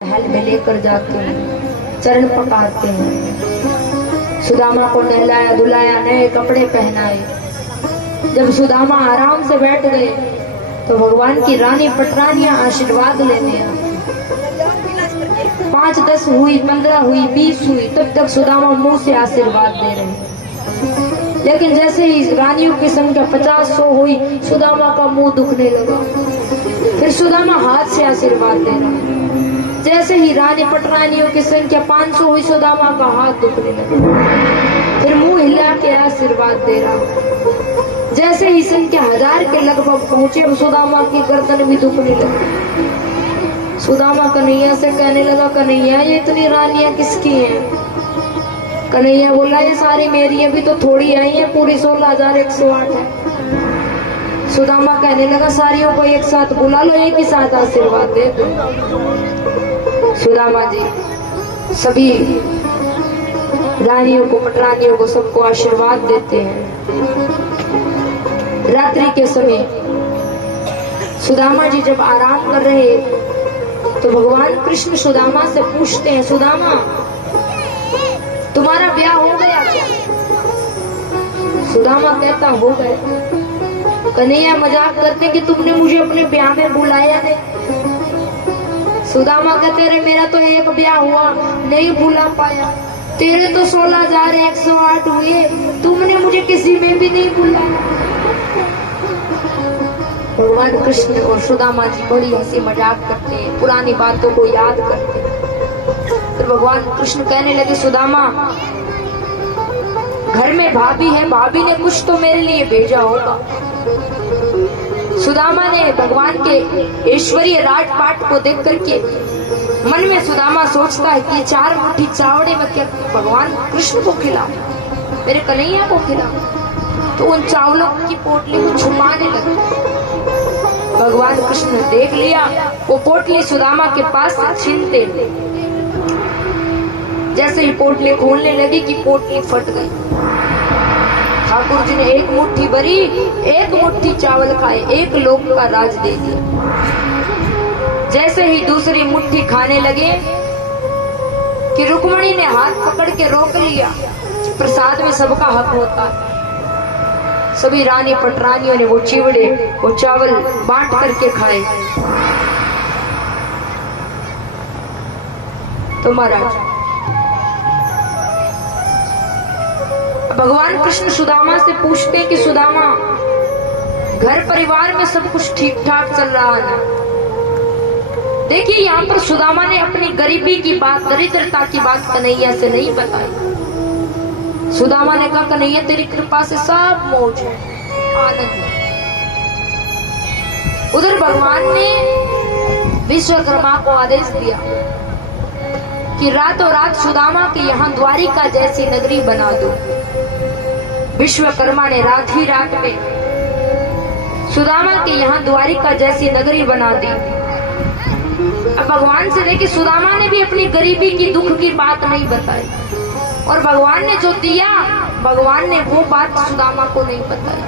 महल में लेकर जाते हैं, चरण पकाते हैं। सुदामा को नहलाया धुलाया, नए कपड़े पहनाए। जब सुदामा आराम से बैठ गए तो भगवान की रानी पटरानियां आशीर्वाद लेने आई। 5, 10 हुई, 15 हुई, 20 हुई, तब तक सुदामा मुंह से आशीर्वाद दे रहे। लेकिन जैसे ही रानियों की संख्या 50-100 हुई, सुदामा का मुंह दुखने लगा। फिर सुदामा हाथ से आशीर्वाद दे रहा। जैसे ही रानी पटरानियों की संख्या 500 हुई, सुदामा का हाथ दुखने लगा। फिर मुंह हिला के आशीर्वाद दे रहा। जैसे ही संख्या 1000 के लगभग पहुंचे, सुदामा की गर्दन भी दुखने लगी। सुदामा कन्हैया से कहने लगा, कन्हैया ये इतनी रानियां किसकी हैं? कन्हैया बोला, ये सारी मेरी, अभी तो थोड़ी आई है, पूरी 16,108 है। सुदामा कहने लगा, सारियों को एक साथ बुला लो, एक ही साथ आशीर्वाद दे दो। सुदामा जी सभी रानियों को, पटरानियों को, सबको आशीर्वाद देते हैं। रात्रि के समय सुदामा जी जब आराम कर रहे तो भगवान कृष्ण सुदामा से पूछते हैं, सुदामा तुम्हारा ब्याह हो गया क्या? सुदामा कहता, हो गया। कन्हैया मजाक करते कि तुमने मुझे अपने ब्याह में बुलाया नहीं। सुदामा कहते, रे मेरा तो एक ब्याह हुआ, नहीं बुला पाया। तेरे तो 16,108 हुए, तुमने मुझे किसी में भी नहीं बुलाया। भगवान कृष्ण और सुदामा जी बड़ी हंसी मजाक करते हैं, पुरानी बातों को याद करते हैं। फिर भगवान कृष्ण कहने लगे, सुदामा घर में भाभी है, भाभी ने कुछ तो मेरे लिए भेजा होगा। सुदामा ने भगवान के ऐश्वर्य राजपाट को देख करके मन में सुदामा सोचता है कि 4 मुट्ठी चावड़े में क्या भगवान कृष्ण को खिलाऊं, मेरे कन्हैया को खिलाऊं। तो उन चावलों की पोटली को छुपाने लगे। भगवान कृष्ण ने देख लिया, वो पोटली सुदामा के पास छीनते। जैसे ही पोटली खोलने लगी कि पोटली फट गई। ठाकुर जी ने एक मुट्ठी भरी, एक मुट्ठी चावल खाए, एक लोक का राज दे दिया। जैसे ही दूसरी मुट्ठी खाने लगे कि रुक्मणी ने हाथ पकड़ के रोक लिया। प्रसाद में सबका हक होता है। सभी रानी पटरानियों ने वो चिवड़े, वो चावल बांट करके खाए। तो महाराज भगवान कृष्ण सुदामा से पूछते हैं कि सुदामा घर परिवार में सब कुछ ठीक ठाक चल रहा है ना? देखिए यहाँ पर सुदामा ने अपनी गरीबी की बात, दरिद्रता की बात कन्हैया से नहीं बताई। सुदामा ने कहा, कन्हैया तेरी कृपा से सब मौज है, आनंद है। उधर भगवान ने विश्वकर्मा को आदेश दिया कि रातों रात सुदामा के यहाँ द्वारिका जैसी नगरी बना दो। विश्वकर्मा ने रात ही रात में सुदामा के यहाँ द्वारिका जैसी नगरी बना दी। अब भगवान से देखिए, सुदामा ने भी अपनी गरीबी की, दुख की बात नहीं बताई, और भगवान ने जो दिया, भगवान ने वो बात सुदामा को नहीं बताई।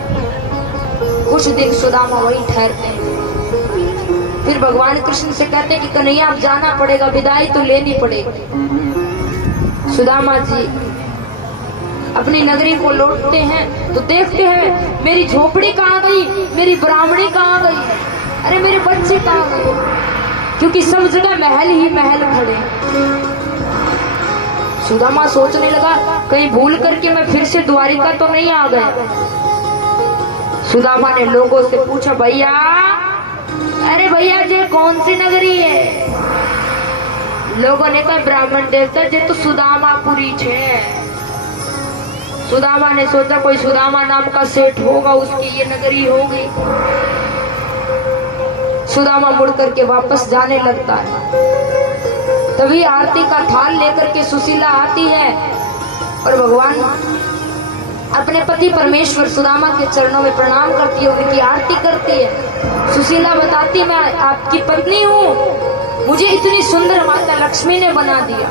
कुछ दिन सुदामा वहीं ठहरते हैं। फिर भगवान कृष्ण से कहते हैं कि कन्हैया अब जाना पड़ेगा, विदाई तो लेनी पड़ेगी। सुदामा जी अपनी नगरी को लौटते हैं तो देखते हैं मेरी झोपड़ी कहाँ गई, मेरी ब्राह्मणी कहाँ गई, अरे मेरे बच्चे कहाँ गए, क्योंकि सब जगह महल ही महल खड़े। सुदामा सोचने लगा, कहीं भूल करके मैं फिर से द्वारिका तो नहीं आ गया। सुदामा ने लोगों से पूछा, भैया, अरे भैया ये कौन सी नगरी है? लोगों ने कहा, ब्राह्मण देवता ये तो सुदामापुरी है। सुदामा ने सोचा कोई सुदामा नाम का सेठ होगा, उसकी ये नगरी होगी। सुदामा मुड़ करके वापस जाने लगता है। तभी आरती का थाल लेकर के सुशीला आती है और भगवान अपने पति परमेश्वर सुदामा के चरणों में प्रणाम करती है, उनकी आरती करती है। सुशीला बताती, मैं आपकी पत्नी हूँ, मुझे इतनी सुंदर माता लक्ष्मी ने बना दिया,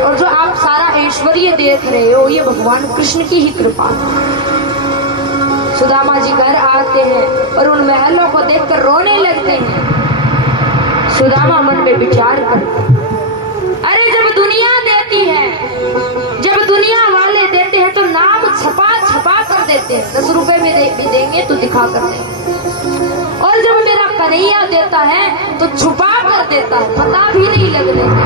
और जो आप सारा ऐश्वर्य देख रहे हो ये भगवान कृष्ण की ही कृपा। सुदामा जी घर आते हैं और उन महलों को देखकर रोने लगते हैं। सुदामा मन में विचार कर, अरे जब दुनिया देती है, जब दुनिया वाले देते हैं तो नाम छपा छपा कर देते हैं, 10 रुपए में भी देंगे तो दिखा कर देंगे, और जब मेरा कन्हैया देता है तो छुपा कर देता है, पता भी नहीं लगने देता।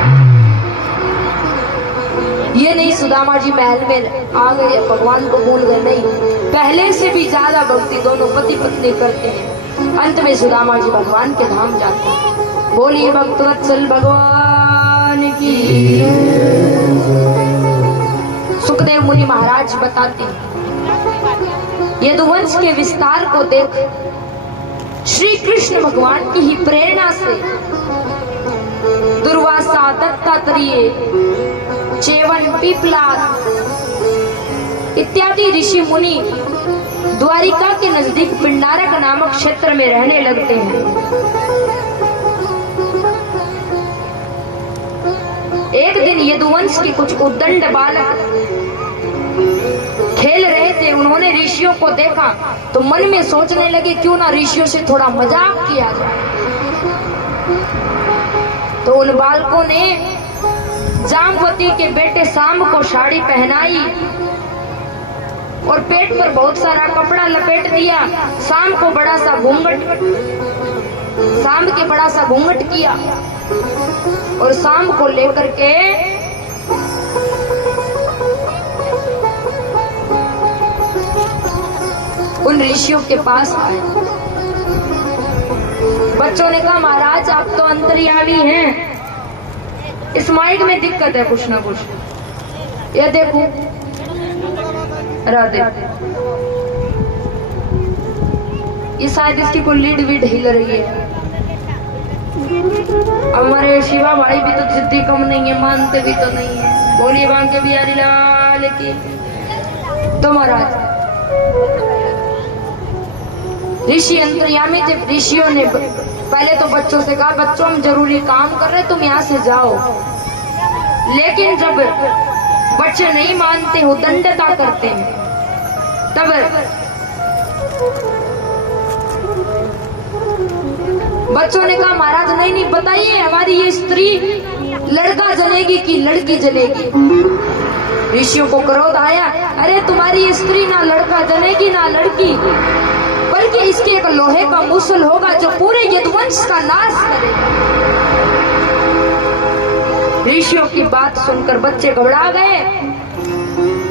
ये नहीं सुदामा जी महल में आ गए, भगवान को भूल गए, नहीं, पहले से भी ज्यादा भक्ति दोनों पति पत्नी करते हैं। अंत में सुदामा जी भगवान के धाम जाते हैं। बोलिए भक्तवत्सल भगवान की। सुखदेव मुनि महाराज बताते हैं, यदुवंश के विस्तार को देख श्री कृष्ण भगवान की ही प्रेरणा से दुर्वासा, दत्तात्रेय, चेवन, पीपलाद इत्यादि ऋषि मुनि द्वारिका के नजदीक पिंडारक नामक क्षेत्र में रहने लगते हैं। एक दिन यदुवंश के कुछ उद्दंड बालक खेल रहे थे, उन्होंने ऋषियों को देखा तो मन में सोचने लगे क्यों ना ऋषियों से थोड़ा मजाक किया जाए। तो उन बालकों ने जामवती के बेटे शाम को साड़ी पहनाई और पेट पर बहुत सारा कपड़ा लपेट दिया। शाम को बड़ा सा घूंघट, शाम के बड़ा सा घूंघट किया और शाम को लेकर के उन ऋषियों के पास आए। बच्चों ने कहा महाराज आप तो अंतर्यामी हैं, इस माइक में दिक्कत है कुछ ना कुछ, ये देखो राधे, ये शायद इसकी कोई लीड वीड हिल रही है। हमारे शिवा भाई भी तो जिद्दी कम नहीं है, मानते भी तो नहीं है। बोलिए बांके बिहारी लाल की। तो महाराज ऋषि अंतर्यामी थे। ऋषियों ने पहले तो बच्चों से कहा बच्चों हम जरूरी काम कर रहे, तुम यहाँ से जाओ। लेकिन जब बच्चे नहीं मानते हो, दंडता करते हैं, तब बच्चों ने कहा महाराज नहीं नहीं बताइए हमारी ये स्त्री लड़का जनेगी कि लड़की जनेगी। ऋषियों को क्रोध आया, अरे तुम्हारी ये स्त्री ना लड़का जनेगी ना लड़की, बल्कि इसके एक लोहे का मूसल होगा जो पूरे यदुवंश का नाश करेगा। ऋषियों की बात सुनकर बच्चे घबरा गए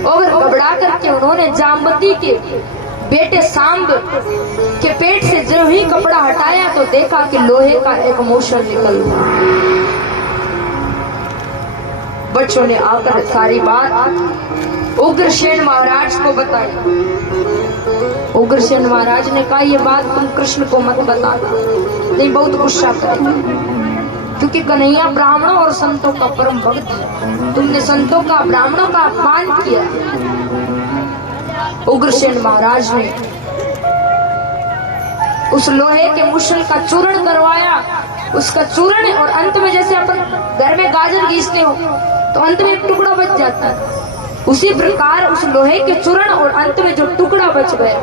और घबरा करके उन्होंने जामवती के बेटे सांब के पेट से जो ही कपड़ा हटाया तो देखा कि लोहे का एक मूसल निकल गया। बच्चों ने आकर सारी बात उग्रसेन महाराज को बताई। उग्रसेन महाराज ने कहा ये बात तुम कृष्ण को मत बताना, नहीं बहुत गुस्सा करेगा, क्योंकि कन्हैया ब्राह्मणों और संतों का परम भक्त है, तुमने संतों का ब्राह्मणों का अपमान किया। उग्रसेन महाराज ने उस लोहे के मूसल का चूर्ण करवाया, उसका चूर्ण, और अंत में जैसे अपन घर में गाजर घीसते हो तो अंत में एक टुकड़ा बच जाता है, उसी प्रकार उस लोहे के चूर्ण और अंत में जो टुकड़ा बच गया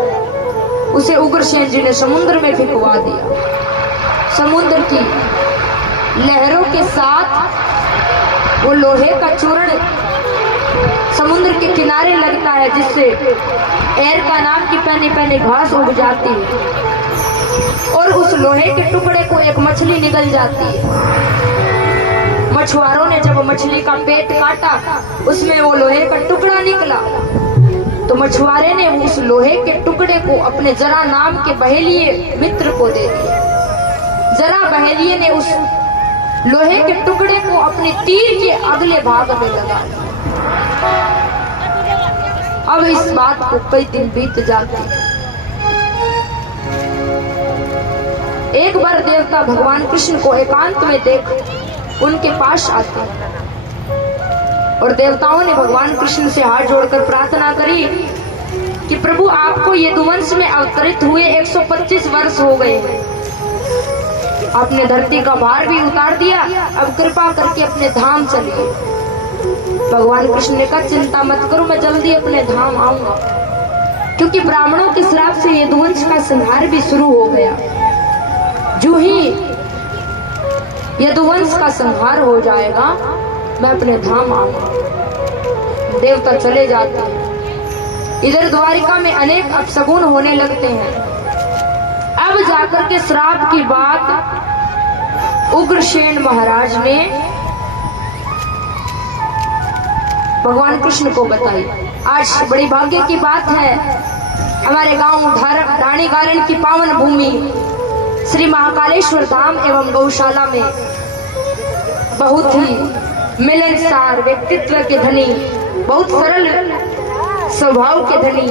उसे उग्रसेन जी ने समुद्र में फेंकवा दिया। समुद्र की लहरों के साथ वो लोहे का चूर्ण समुद्र के किनारे लगता है, जिससे एर का नाम की पहने पहने घास उग जाती है और उस लोहे के टुकड़े को एक मछली निकल जाती है। मछुआरों ने जब मछली का पेट काटा उसमें वो लोहे का टुकड़ा निकला, तो मछुआरे ने उस लोहे के टुकड़े को अपने जरा नाम के बहेलिए मित्र को दे दिया। जरा बहेलिए ने उस लोहे के टुकड़े को अपने तीर के अगले भाग में लगा दिया। अब इस बात को कई दिन बीत जाते। एक बार देवता भगवान कृष्ण को एकांत में देख उनके पास आते और देवताओं ने भगवान कृष्ण से हाथ जोड़कर प्रार्थना करी कि प्रभु आपको यदुवंश में अवतरित हुए 125 वर्ष हो गए, आपने धरती का भार भी उतार दिया, अब कृपा करके अपने धाम चलिए। भगवान कृष्ण ने कहा चिंता मत करो, मैं जल्दी अपने धाम आऊंगा, क्योंकि ब्राह्मणों के श्राप से यदुवंश का संहार भी शुरू हो गया। जो ही यदुवंश का संहार हो जाएगा, मैं अपने धाम आऊंगा। देवता चले जाते हैं। इधर द्वारिका में अनेक अपशगुन होने लगते हैं। अब जाकर के श्राप की बात उग्रसेन महाराज ने भगवान कृष्ण को बताई। आज बड़ी भाग्य की बात है, हमारे गांव ढाणी गारण की पावन भूमि श्री महाकालेश्वर धाम एवं गौशाला में बहुत ही मिलनसार व्यक्तित्व के धनी, बहुत सरल स्वभाव के धनी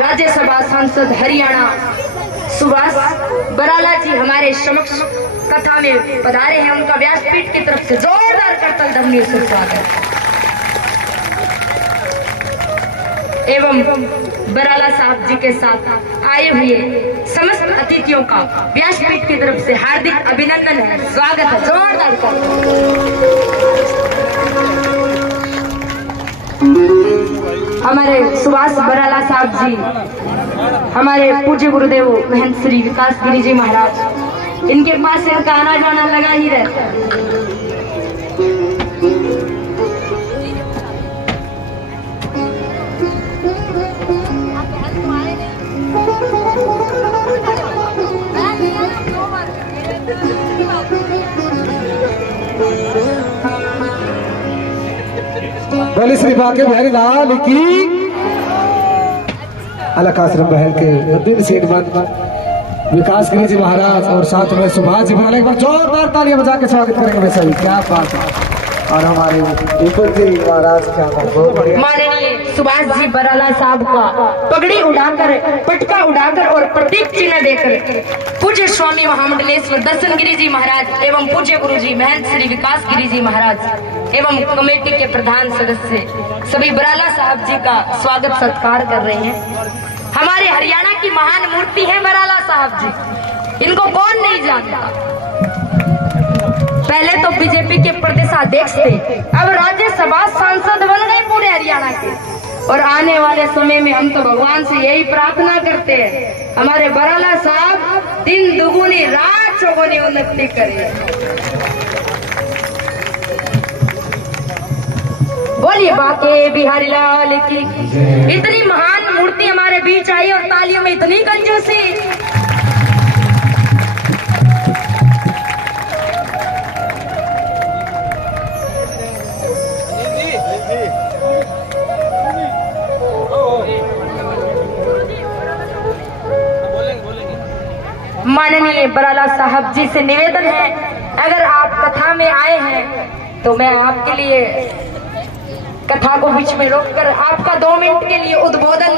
राज्यसभा सांसद हरियाणा सुभाष बराला जी हमारे समक्ष कथा में पधारे हैं। उनका व्यासपीठ की तरफ से जोरदार करतल ध्वनि से स्वागत। एवं बराला साहब जी के साथ आए हुए समस्त अतिथियों का व्यासपीठ की तरफ से हार्दिक अभिनंदन है, स्वागत है, जोरदार करतल। हमारे सुभाष बराला साहब जी हमारे पूज्य गुरुदेव महंत श्री विकास गिरी जी महाराज, इनके पास इनका आना जाना लगा ही रहता है। बोले श्री बाके बिहारी लाल की अलकाश्रम बहल के नदीन सेठ विकास गिरी जी महाराज और साथ में सुभाष जी बराला, एक बार जोरदार तालियां बजा के स्वागत करेंगे मैं सभी। क्या बात है। और हमारे ऊपर जी महाराज क्या बहुत बढ़िया माननीय सुभाष जी बराला साहब का पगड़ी उड़ाकर, पटका उड़ाकर और प्रतीक चिन्ह देकर पूज्य स्वामी महामंडलेश्वर दर्शन गिरी जी महाराज एवं पूज्य गुरु जी महंत श्री विकास गिरी जी महाराज एवं कमेटी के प्रधान सदस्य सभी बराला साहब जी का स्वागत सत्कार कर रहे हैं। हमारे हरियाणा की महान मूर्ति है बराला साहब जी, इनको कौन नहीं जानता। पहले तो बीजेपी के प्रदेशाध्यक्ष थे, अब राज्यसभा सांसद बन गए पूरे हरियाणा के। और आने वाले समय में हम तो भगवान से यही प्रार्थना करते हैं, हमारे बराला साहब दिन दुगुनी रात चौगुनी उन्नति करें। बोलिए बाके बिहारी लाल की। इतनी महान मूर्ति हमारे बीच आई और तालियों में इतनी कंजूसी। माननीय बराला साहब जी से निवेदन है, अगर आप कथा में आए हैं तो मैं आपके लिए कथा को बीच में रोककर आपका 2 मिनट के लिए उद्बोधन,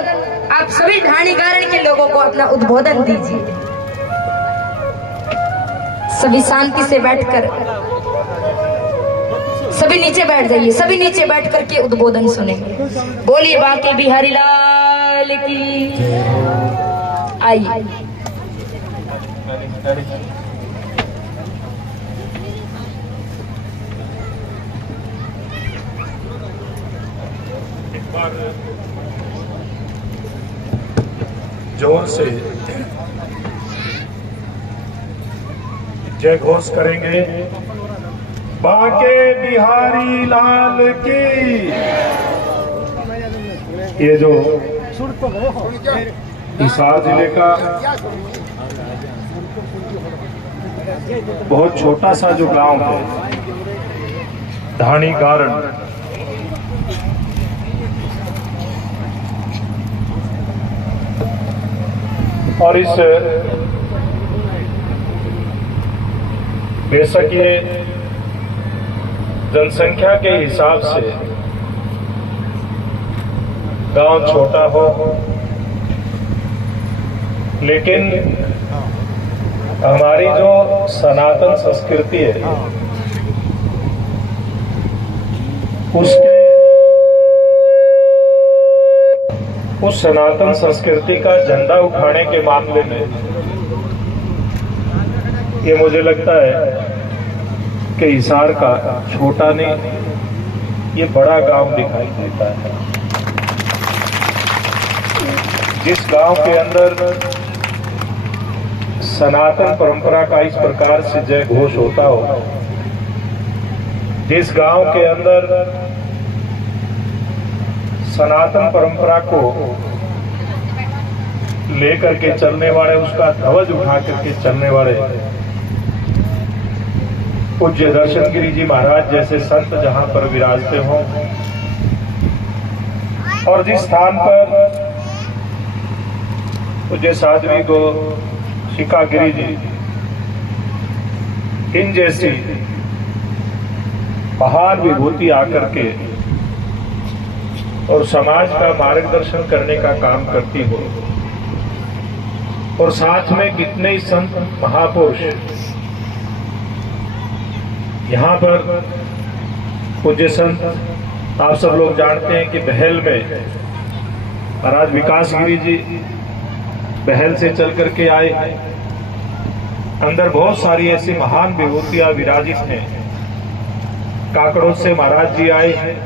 आप सभी ढाणी गारण के लोगों को अपना उद्बोधन दीजिए। सभी शांति से बैठकर, सभी नीचे बैठ जाइए, सभी नीचे बैठ करके उद्बोधन सुनेंगे। बोलिए बाके बिहारी लाल की। आइए। जोर से जय घोष करेंगे, बाके बिहारी लाल की। ये जो हिसार जिले का बहुत छोटा सा जो गांव है ढाणी गारण, और इस बेशक ये जनसंख्या के हिसाब से गांव छोटा हो, लेकिन हमारी जो सनातन संस्कृति है उस सनातन संस्कृति का झंडा उठाने के मामले में ये मुझे लगता है कि हिसार का छोटा नहीं, ये बड़ा गांव दिखाई देता है। जिस गांव के अंदर सनातन परंपरा का इस प्रकार से जय घोष होता हो। जिस गांव के अंदर सनातन परंपरा को लेकर के चलने वाले, उसका ध्वज उठा करके चलने वाले पूज्य दर्शनगिरी जी महाराज जैसे संत जहां पर विराजते हों, और जिस स्थान पर पूज्य साध्वी को शिकागिरी जी इन जैसी महान विभूति आकर के और समाज का मार्गदर्शन करने का काम करती हो, और साथ में कितने ही संत महापुरुष यहाँ पर पूज्य संत, आप सब लोग जानते हैं कि बहल में महाराज विकासगिरी जी बहल से चल करके आए। अंदर बहुत सारी ऐसी महान विभूतियां विराजित हैं। काकड़ों से महाराज जी आए हैं।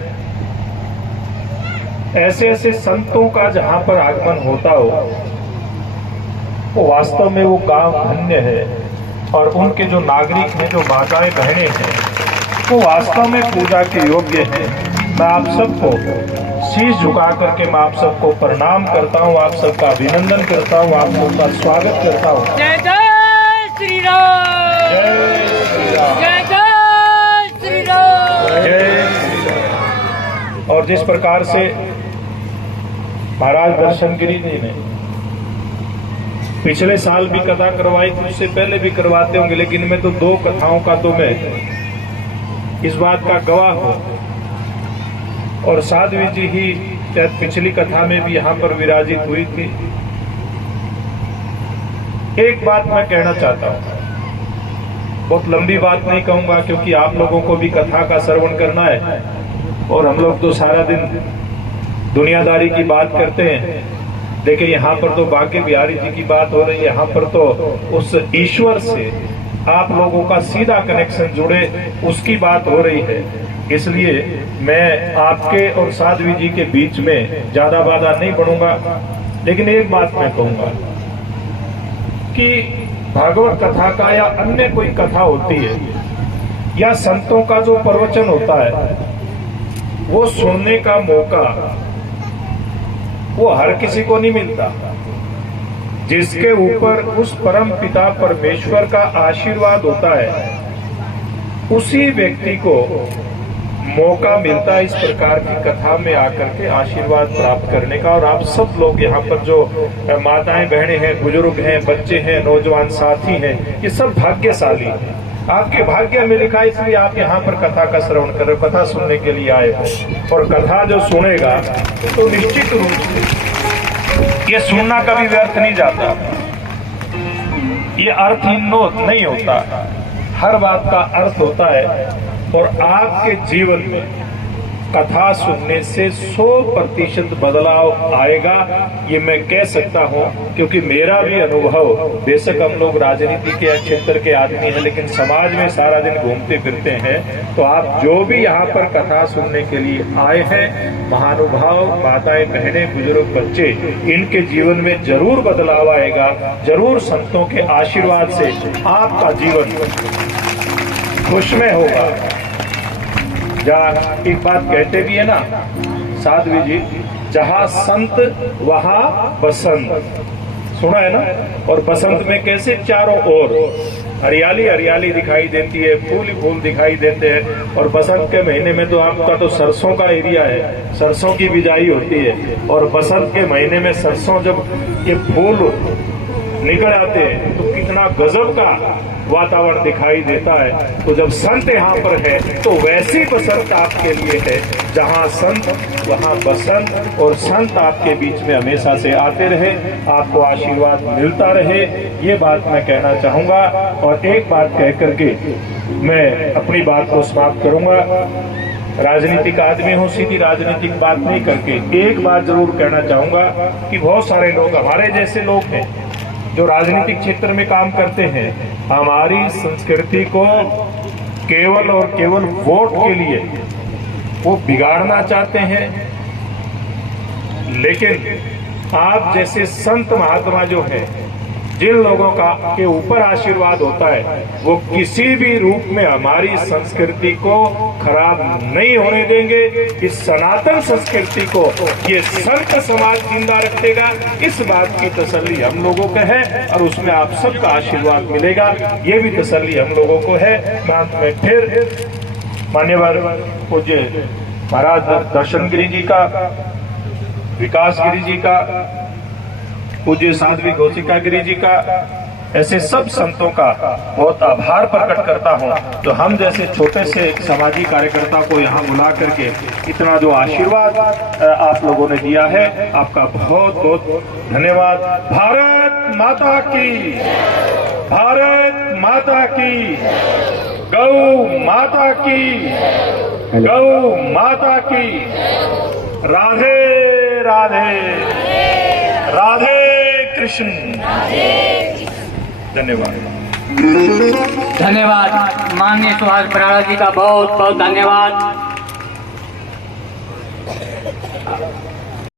ऐसे ऐसे संतों का जहां पर आगमन होता हो, वो वास्तव में वो गांव धन्य है, और उनके जो नागरिक हैं, जो माताएं बहनें हैं, वो वास्तव में पूजा के योग्य हैं। मैं आप सबको शीश झुका करके मैं आप सबको प्रणाम करता हूँ, आप सबका अभिनंदन करता हूँ, आप सबका स्वागत करता हूँ। जय जय श्री राम, जय श्री राम, जय जय श्री राम, जय श्री राम। और जिस प्रकार से महाराज दर्शनगिरी जी ने पिछले साल भी कथा करवाई थी, उससे पहले भी करवाते होंगे, लेकिन मैं तो 2 कथाओं का तो मैं इस बात का गवाह हूं। और साध्वी जी ही शायद पिछली कथा में भी यहाँ पर विराजित हुई थी। एक बात मैं कहना चाहता हूँ, बहुत लंबी बात नहीं कहूंगा, क्योंकि आप लोगों को भी कथा का श्रवण करना है, और हम लोग तो सारा दिन दुनियादारी की बात करते हैं। देखिए यहाँ पर तो बांके बिहारी जी की बात हो रही है, यहाँ पर तो उस ईश्वर से आप लोगों का सीधा कनेक्शन जुड़े, उसकी बात हो रही है। इसलिए मैं आपके और साध्वी जी के बीच में ज्यादा बाधा नहीं बढ़ूंगा, लेकिन एक बात मैं कहूंगा कि भागवत कथा का या अन्य कोई कथा होती है, या संतों का जो प्रवचन होता है, वो सुनने का मौका वो हर किसी को नहीं मिलता। जिसके ऊपर उस परम पिता परमेश्वर का आशीर्वाद होता है, उसी व्यक्ति को मौका मिलता है इस प्रकार की कथा में आकर के आशीर्वाद प्राप्त करने का। और आप सब लोग यहाँ पर जो माताएं बहनें हैं, बुजुर्ग हैं, बच्चे हैं, नौजवान साथी हैं, ये सब भाग्यशाली हैं। आपके भाग्य में लिखा है, इसलिए आप यहाँ पर कथा का श्रवण कर रहे, कथा सुनने के लिए आए हो। और कथा जो सुनेगा तो निश्चित रूप से ये सुनना कभी व्यर्थ नहीं जाता, ये अर्थहीन नहीं होता, हर बात का अर्थ होता है। और आपके जीवन में कथा सुनने से 100% बदलाव आएगा, ये मैं कह सकता हूँ, क्योंकि मेरा भी अनुभव, बेशक हम लोग राजनीति के क्षेत्र के आदमी हैं, लेकिन समाज में सारा दिन घूमते फिरते हैं। तो आप जो भी यहाँ पर कथा सुनने के लिए आए हैं, महानुभाव, माताएं, बहनें, बुजुर्ग, बच्चे, इनके जीवन में जरूर बदलाव आएगा। जरूर संतों के आशीर्वाद से आपका जीवन खुशमय होगा। जहाँ एक बात कहते भी है ना साध्वी जी, जहाँ संत वहाँ बसंत, सुना है ना। और बसंत में कैसे चारों ओर हरियाली हरियाली दिखाई देती है, फूल ही फूल दिखाई देते हैं। और बसंत के महीने में तो आपका तो सरसों का एरिया है, सरसों की बिजाई होती है। और बसंत के महीने में सरसों जब ये फूल निकल आते हैं तो कितना गजब का वातावरण दिखाई देता है। तो जब संत यहाँ पर है तो वैसी बसंत आपके लिए है, जहाँ संत वहाँ बसंत। और संत आपके बीच में हमेशा से आते रहे, आपको आशीर्वाद मिलता रहे, ये बात मैं कहना चाहूंगा। और एक बात कह करके मैं अपनी बात को समाप्त करूंगा। राजनीतिक आदमी हूँ, सीधी राजनीतिक बात नहीं करके एक बात जरूर कहना चाहूंगा कि बहुत सारे लोग हमारे जैसे लोग हैं जो राजनीतिक क्षेत्र में काम करते हैं, हमारी संस्कृति को केवल और केवल वोट के लिए वो बिगाड़ना चाहते हैं। लेकिन आप जैसे संत महात्मा जो हैं, जिन लोगों का के ऊपर आशीर्वाद होता है वो किसी भी रूप में हमारी संस्कृति को खराब नहीं होने देंगे। इस सनातन संस्कृति को ये संत समाज जिंदा रखेगा, इस बात की तसल्ली हम लोगों को है और उसमें आप सबका आशीर्वाद मिलेगा, ये भी तसल्ली हम लोगों को है। मैं फिर मान्यवर पूज्य महाराज दर्शन गिरी जी का, विकास गिरी जी का, पूज्य साध्वी गौसिका गिरी जी का, ऐसे सब संतों का बहुत आभार प्रकट करता हूं। तो हम जैसे छोटे से सामाजिक कार्यकर्ता को यहाँ बुला करके इतना जो आशीर्वाद आप लोगों ने दिया है, आपका बहुत बहुत धन्यवाद। भारत माता की, भारत माता की, गौ माता की, गौ माता की, राधे राधे, राधे कृष्ण। धन्यवाद। धन्यवाद माननीय सुभाष बराड़ा जी का बहुत बहुत धन्यवाद।